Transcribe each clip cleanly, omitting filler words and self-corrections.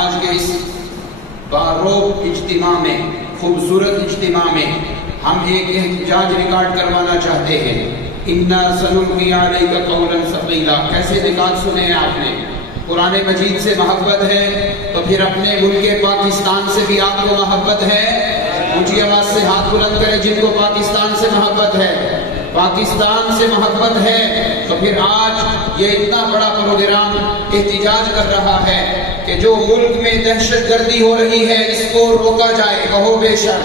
آج کے اس باروب اجتماع میں، خوبصورت اجتماع میں ہم ایک احتجاج ریکارڈ کروانا چاہتے ہیں۔ اِنَّا سَنُلْقِي عَلَيْكَ قَوْلًا ثَقِيلًا، کیسے نکات سنے ہیں آپ نے؟ قرآن مجید سے محبت ہے تو پھر اپنے ملک پاکستان سے بھی آپ کو محبت ہے؟ اونچی آواز سے ہاتھ بلند کریں جن کو پاکستان سے محبت ہے۔ پاکستان سے محبت ہے تو پھر آج یہ اتنا بڑا پروگرام احتجاج کر رہا ہے کہ جو ملک میں دہشت گردی ہو رہی ہے اس کو روکا جائے، کہو بے شک،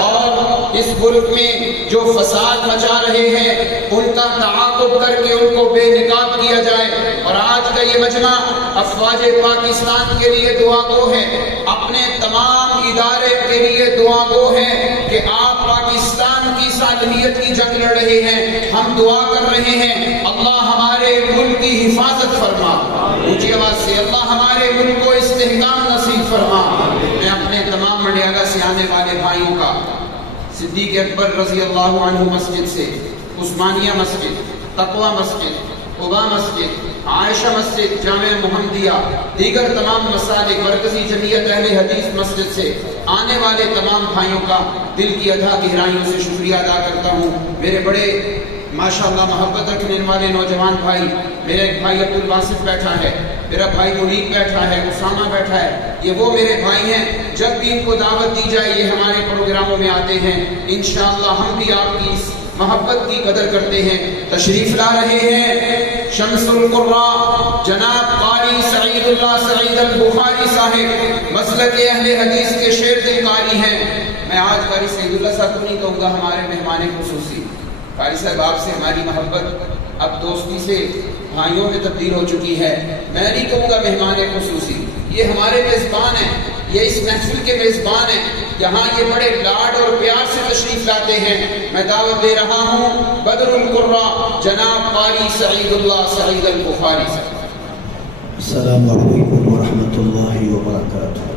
اور اس ملک میں جو فساد مچا رہے ہیں ان کا تعاقب کر کے ان کو بے نقاب کیا جائے۔ اور آج کا یہ مجمع افواج پاکستان کے لیے دعا گو ہے، اپنے تمام ادارے کے لیے دعا گو ہے کہ آپ پاکستان کی صالحیت کی جنگ لڑ رہے ہیں، ہم دعا کر رہے ہیں اللہ ہمارے ملک کی حفاظت فرما، اونچی آواز سے اللہ ہمارے ملک کو استحکام نصیب فرما۔ میں اپنے تمام منڈیالہ سے آنے والے بھائیوں کا صدیق اکبر رضی اللہ عنہ مسجد سے، عثمانیہ مسجد، تقوی مسجد، قباء مسجد، عائشہ مسجد، جامع محمدیہ، دیگر تمام مساجد، مرکزی جمعیت اہل حدیث مسجد سے آنے والے تمام بھائیوں کا دل کی اتھا گہرائیوں سے شکریہ ادا کرتا ہوں۔ میرے بڑے ماشاءاللہ محبت رکھنے والے نوجوان بھائی، میرا ایک بھائی عبد الباسط بیٹھا ہے، میرا بھائی منیب بیٹھا ہے، اسامہ بیٹھا ہے، یہ وہ میرے بھائی ہیں، جب بھی ان کو دعوت دی جائے یہ ہمارے پروگراموں میں آتے ہیں۔ انشاءاللہ ہم بھی آپ کی اس محبت کی قدر کرتے ہیں۔ تشریف لا رہے ہیں شمس القراء جناب قاری سعید اللہ سعید البخاری صاحب، مسلک اہل حدیث کے شیر دل قاری ہیں۔ میں آج قاری سعید اللہ صاحب کو نہیں کہوں گا، ہمارے مہمان خصوصی قاری صاحب، آپ سے ہماری محبت اب دوستی سے بھائیوں میں تبدیل ہو چکی ہے، میں نہیں کہوں گا مہمان خصوصی، یہ ہمارے میزبان ہیں، یہ اس محفل کے میزبان ہیں، یہاں یہ بڑے لاڈ اور پیار سے تشریف لاتے ہیں۔ میں دعوت دے رہا ہوں بدر القراء جناب قاری سعید اللہ سعید البخاری صاحب۔ السلام علیکم ورحمۃ اللہ وبرکاتہ۔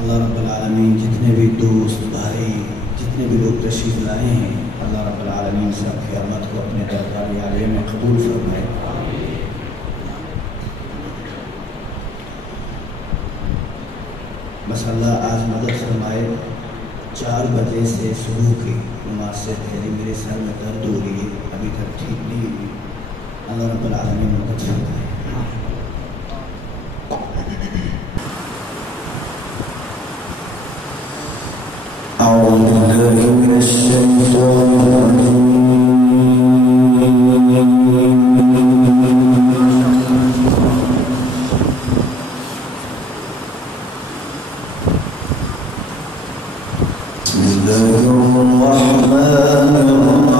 اللہ رب العالمین جتنے بھی دوست بھائی جتنے بھی لوگ تشریف لائے ہیں، اللہ رب العالمین سب کی رحمت کو اپنے دربار عالیہ میں قبول فرمائے۔ بس اللہ آج مدد فرمائے، 4 بجے سے صبح کی نماز سے پہلے میرے سر میں درد ہو رہی ہے، ابھی تک ٹھیک نہیں ہوئی، اللہ رب العالمین مدد فرمائے۔ أعوذ بالله من الشيطان الرجيم بسم الله الرحمن الرحيم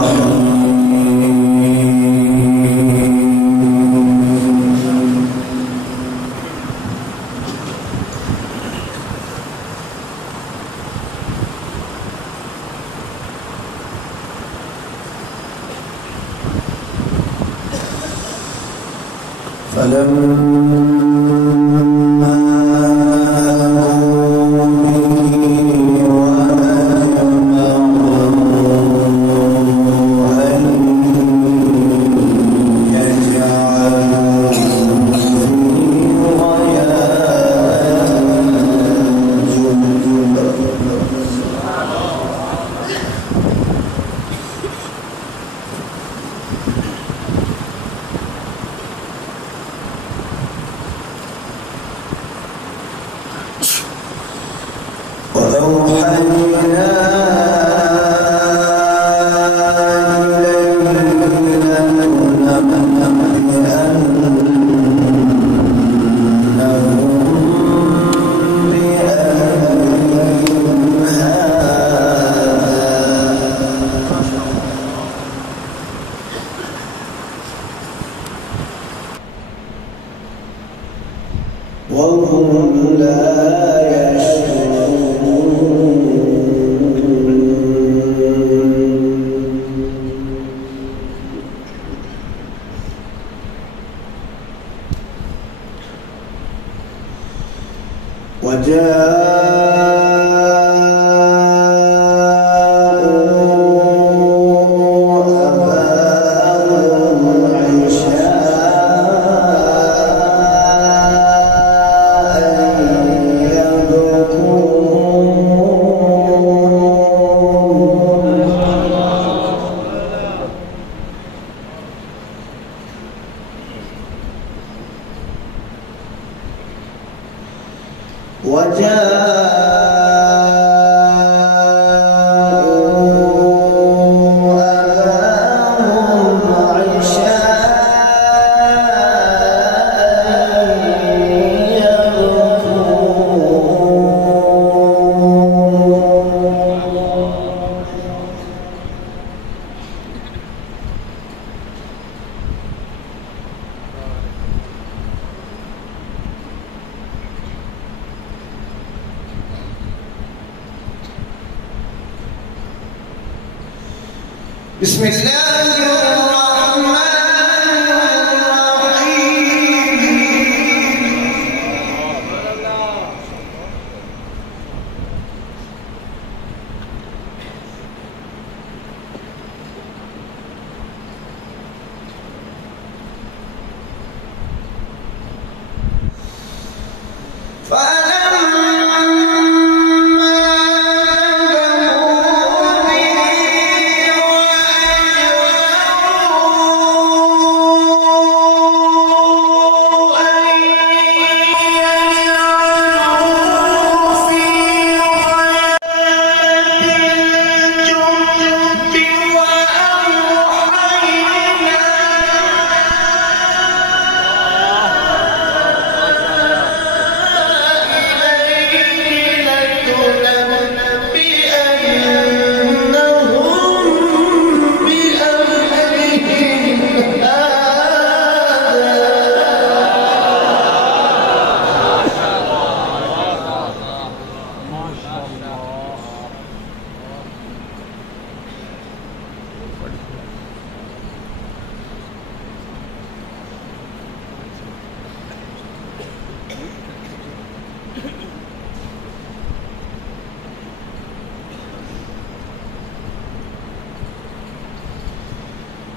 وجاءوا أباهم بسم الله الرحمن الرحيم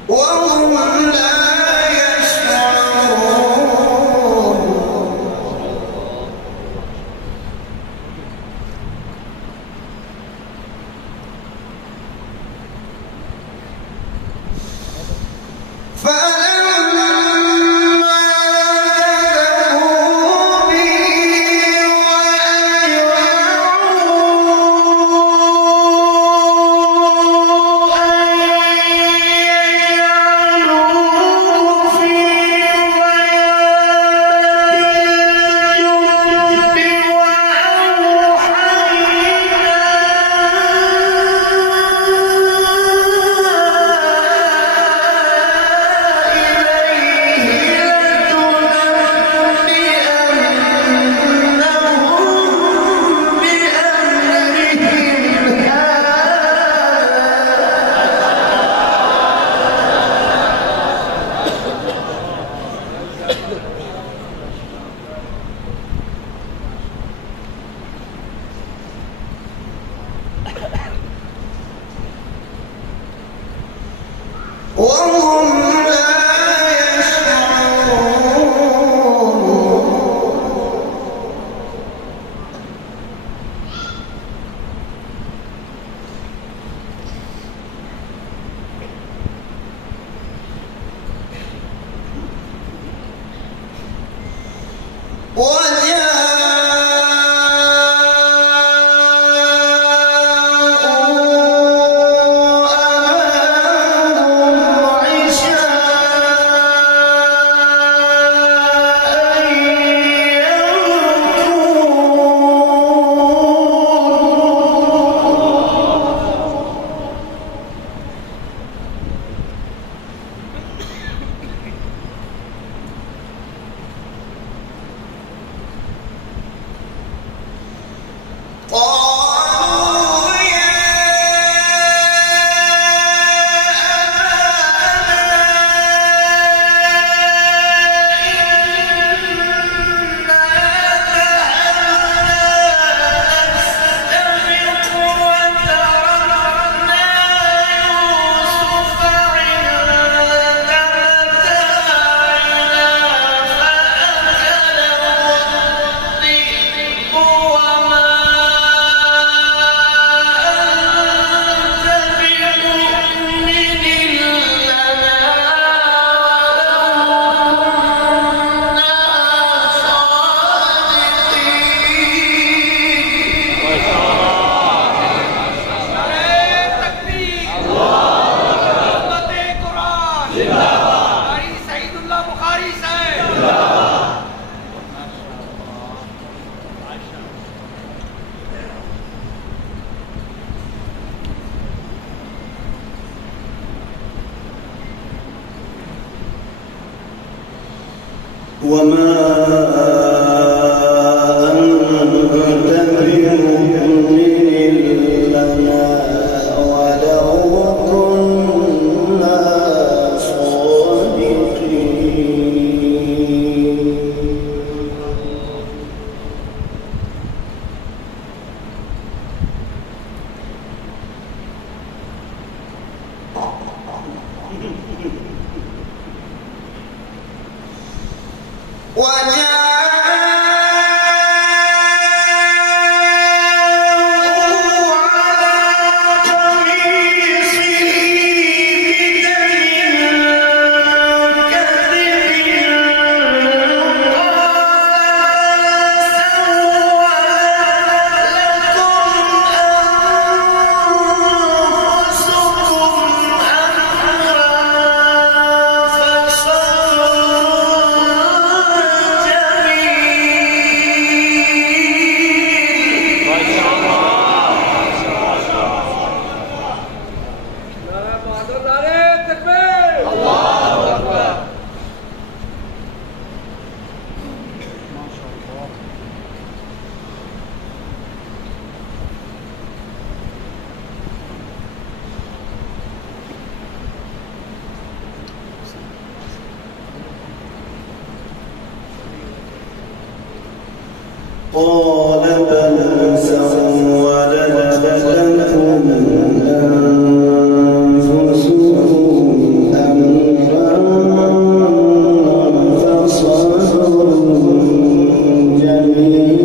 وهم لا يشعرون وهم لا يشعرون وما أنت بمؤمن لنا ولو كنا صادقين قال بل سولت لكم أنفسكم أمرا فصبر جميل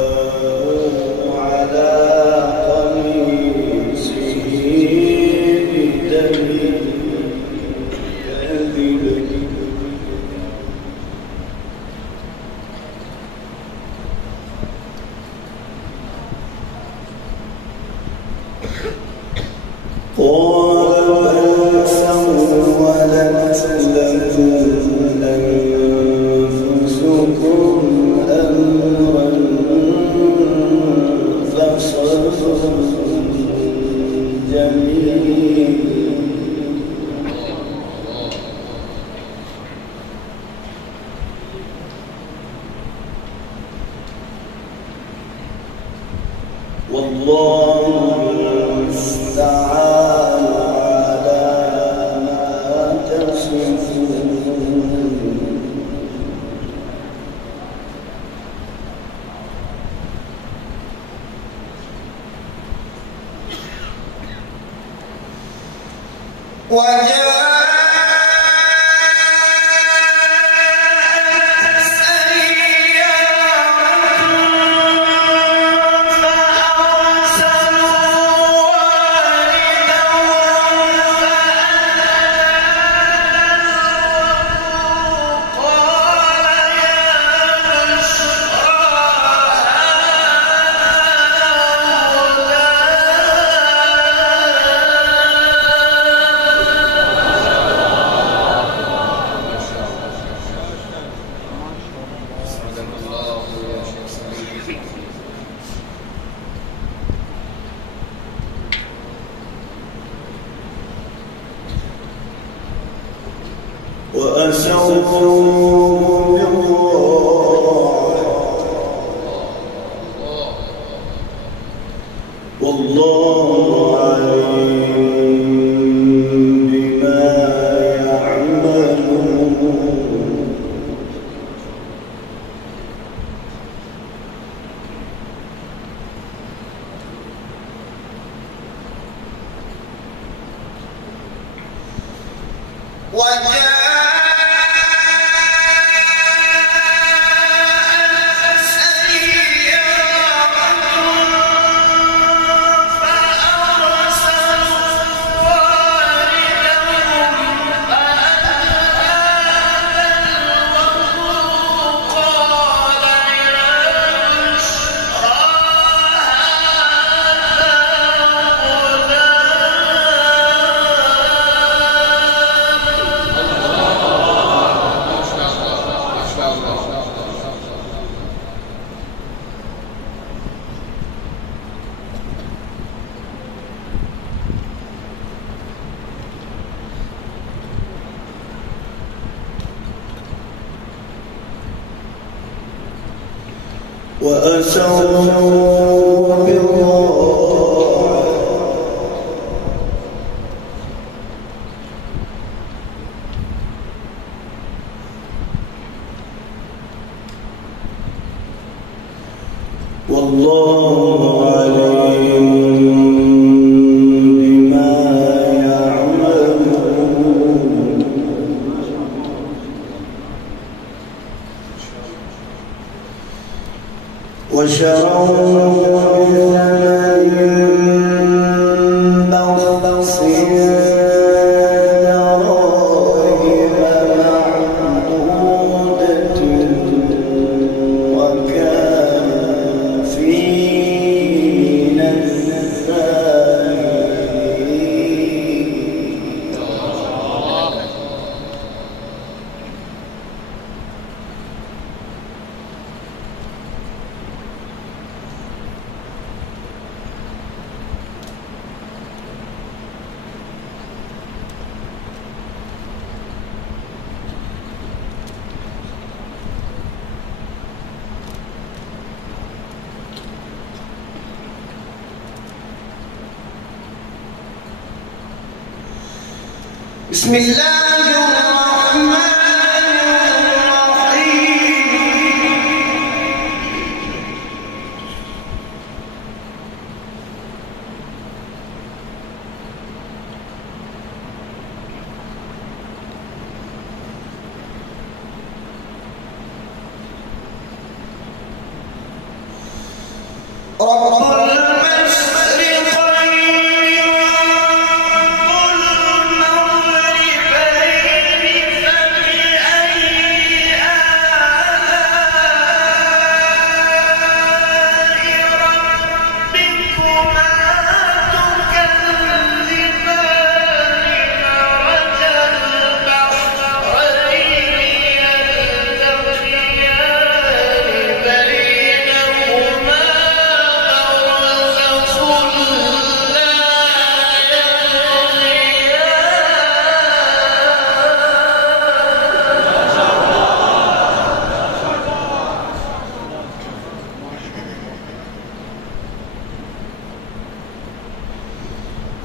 وجاءوا على قميصه بدم كاذب قال بل سولت لكم أنفسكم أمرا فصبر جميل والله المستعان على ما تصفون وأسروا بالله والله عليم بما يعملون وشروا بثمن بخس دراهم معدودة وكانوا فيه من الزاهدين بسم الله الرحمن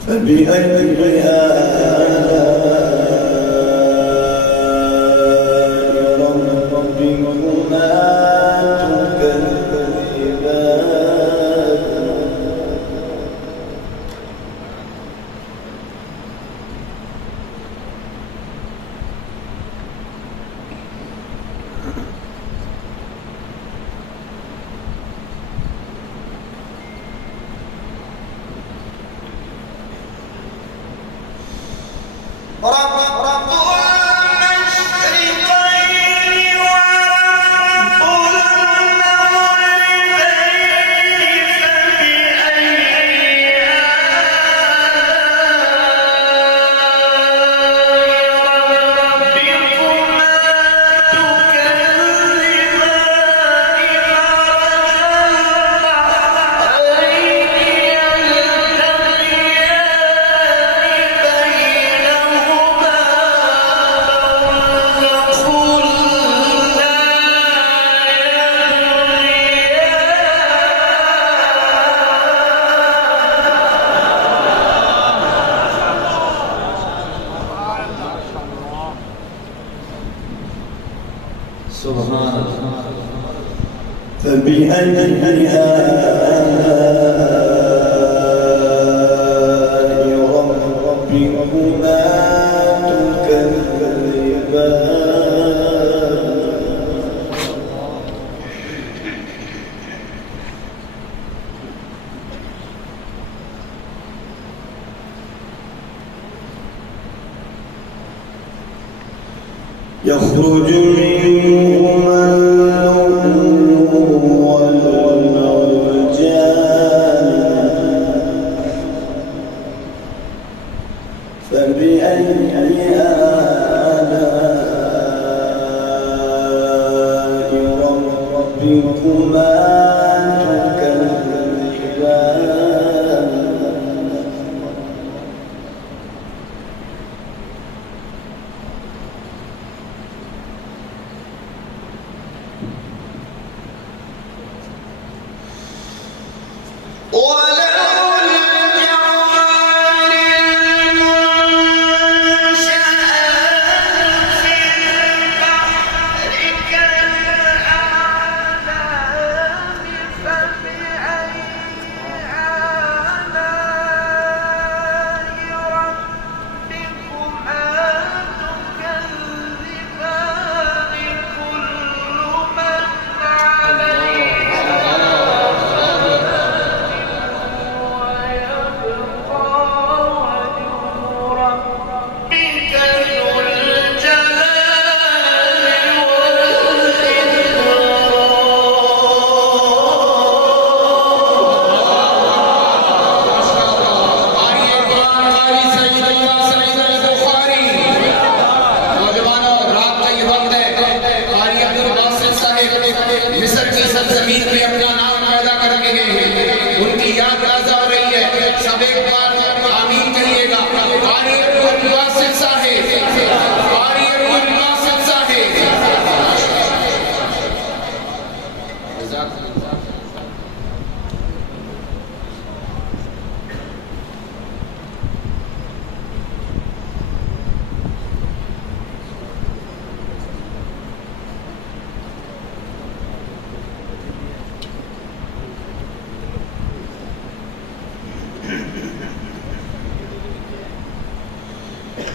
فبأي آلاء ربكما सुभान فبأي آلاء ربكما يخرج منهما اللؤلؤ والمرجان فبأي آلاء ربكما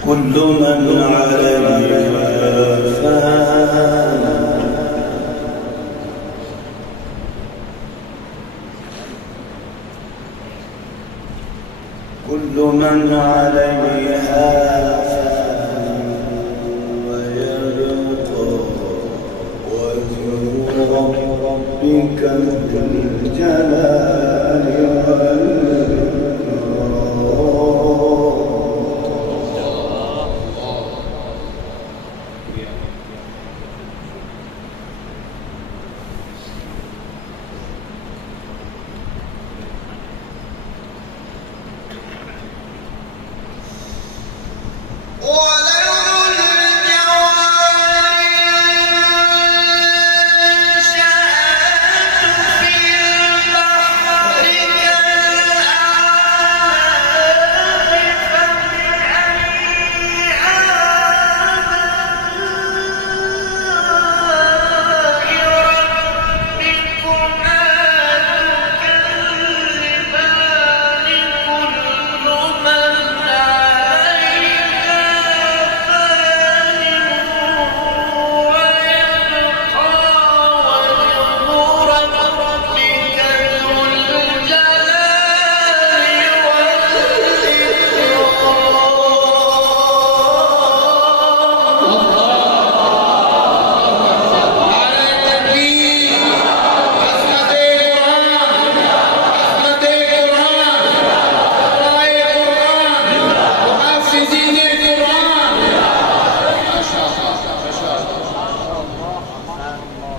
كل من عليها فان كل من عليها فان ويبقى وجه ربك ذو الجلال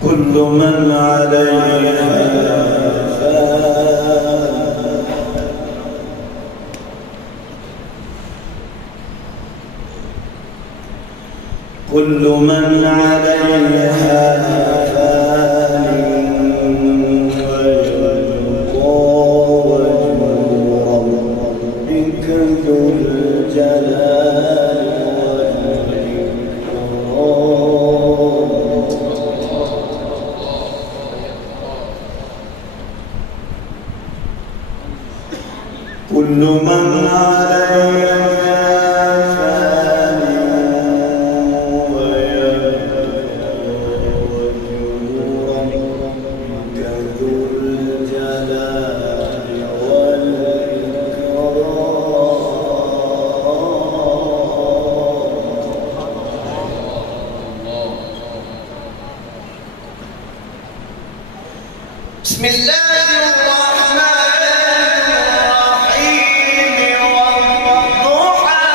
كل من عليها فان كل من عليها فان ويبقى وجه ربك ذو الجلال والإكرام بسم الله الرحمن الرحيم والضحى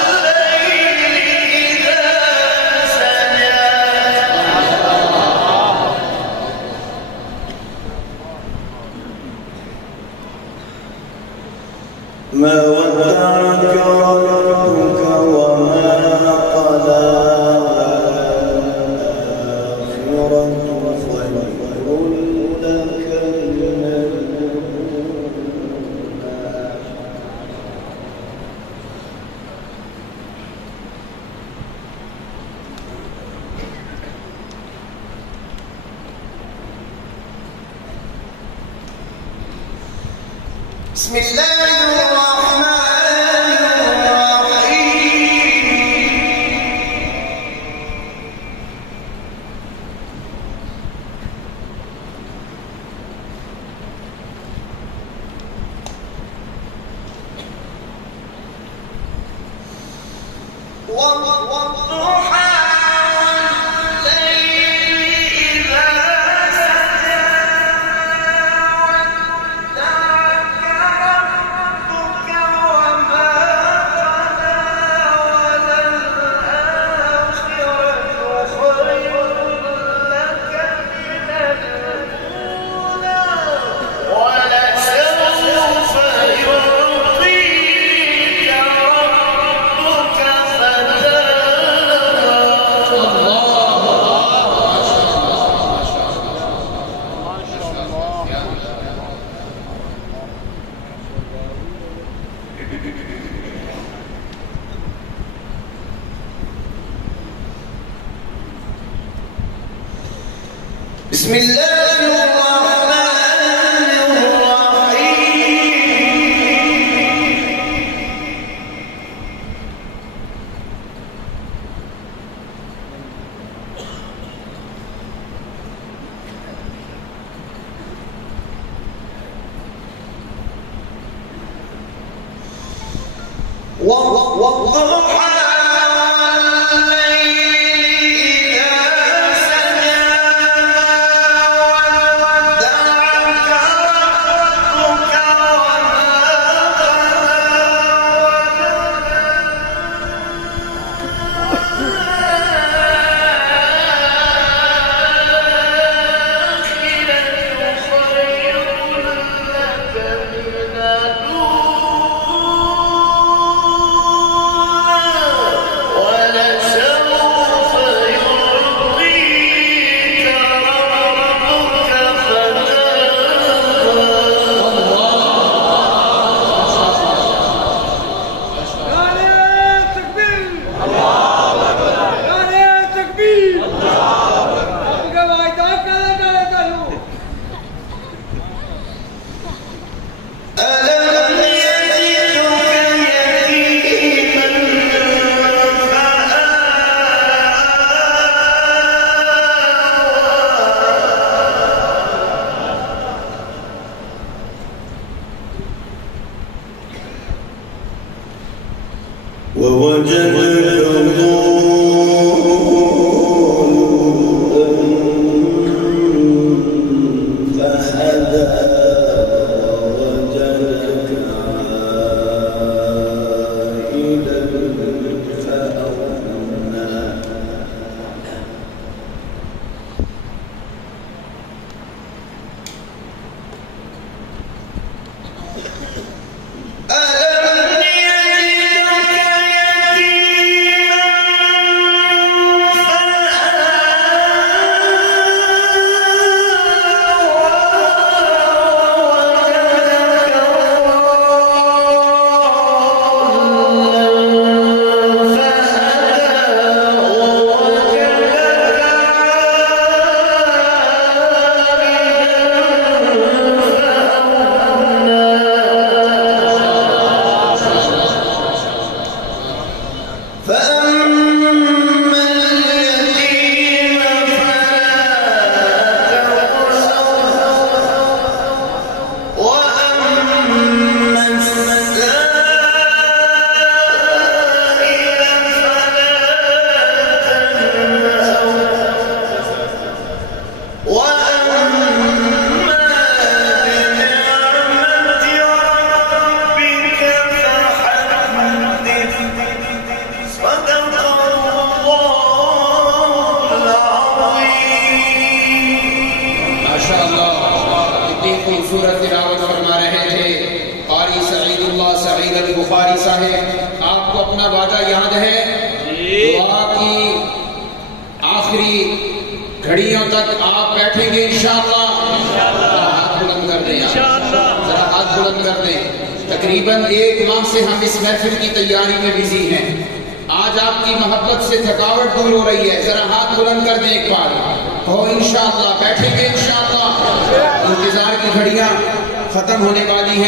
والليل إذا سجى ما ودعك ربك وما قلى بسم الله الرحمن الرحيم والضحى بسم الله الرحمن الرحيم والضحى ألم يجدك يتيما سید بخاری صاحب، آپ کو اپنا وعدہ یاد ہے؟ دعا کی آخری گھڑیوں تک آپ بیٹھیں گے انشاءاللہ؟ ہاتھ بلند کر دیں، ذرا ہاتھ بلند کر دیں۔ تقریباً 1 ماہ سے ہم اس محفل کی تیاری میں بزی ہیں، آج آپ کی محبت سے تھکاوٹ دور ہو رہی ہے، ذرا ہاتھ بلند کر دیں ایک بار۔ ہو انشاءاللہ بیٹھیں گے انشاءاللہ، انتظار کی گھڑیاں ختم ہونے والی ہیں۔